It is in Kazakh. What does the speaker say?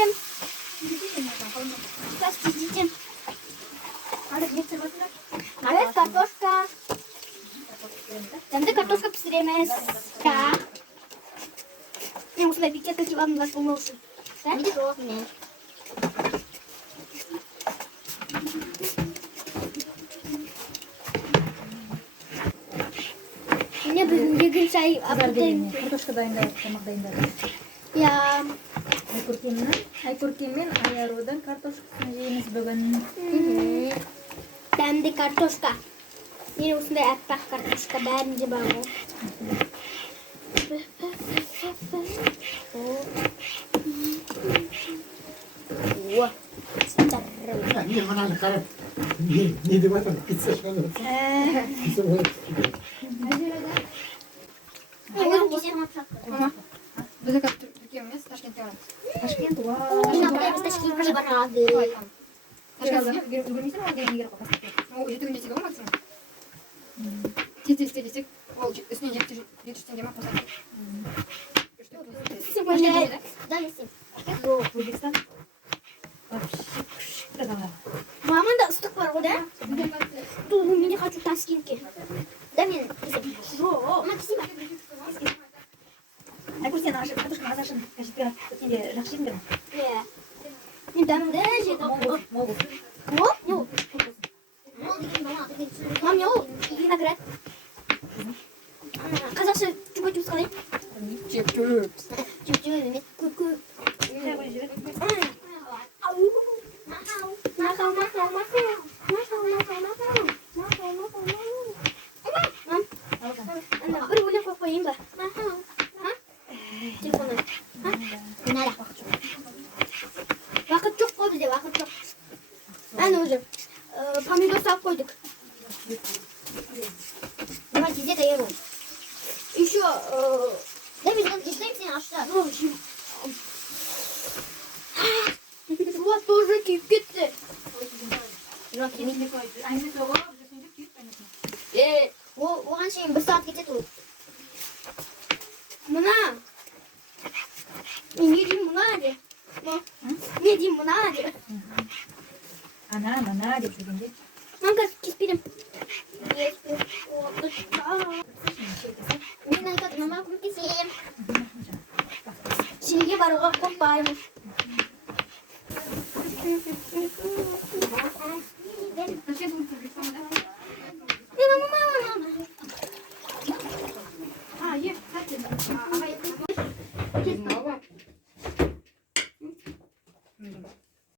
pişirdim. Biraz pişirdim. Evet, kartoşka. Şimdi kartoşka pişiremez. Я musimy pić takie wam dla pomocy. Widzisz, o nie. Ne bugün çay aptayım. Kartoşka dayındadık, tamam dayındadık. Ya. Aykurkimin ayarudan kartoşkasını yiyiniz bugün. Ben de kartoşka. Yine usunda yaprak kartoşka. Bence bana. Wah. Nie ma na karę. Nie dwa tam pizza szkoda. Pizza była. Bize kaç Türkiye'miz? Taşkent'te var. Taşkent var. Taşkent'e baradı. Taşkent'e görmüşsün ama gelin geri kapasın. O yüzden geçti ama maksimum. Titizlik. O üstüne yetiştin demek o zaman. Özbekistan. Маман да ыстык бар ғой, да? Ду, мен хочу Таскентке. Да мен жоқ. Айкурсен картошканы азашын кәшіппен өткенде жақсы жедіңдер ме? Иә. Мен дәмді жедім. Мол бұл. Мол? Мол. Мам, не ол? Виноград. Қазақша чупа-чупс қалай? Чеп-чөп. Чуп-чуп емес. Көп-көп. Bir өлең қойып қояйын ба? Телефоннан. Уақыт жоқ қой бізде, уақыт жоқ. Әне өзі помидор салып қойдық. Давайте где-то я ром. Еще Давид, дай мне аш да. Вот тоже киіп кетті. Оған шейін 1 сағат кетеді ол. Мына. Мен не деймін мына де. Не деймін мына де. Ана деп жүргенде. Мен қазір кеспейдім. Мен айтады, мама көмектесем. Шеге баруға қорықпаймын.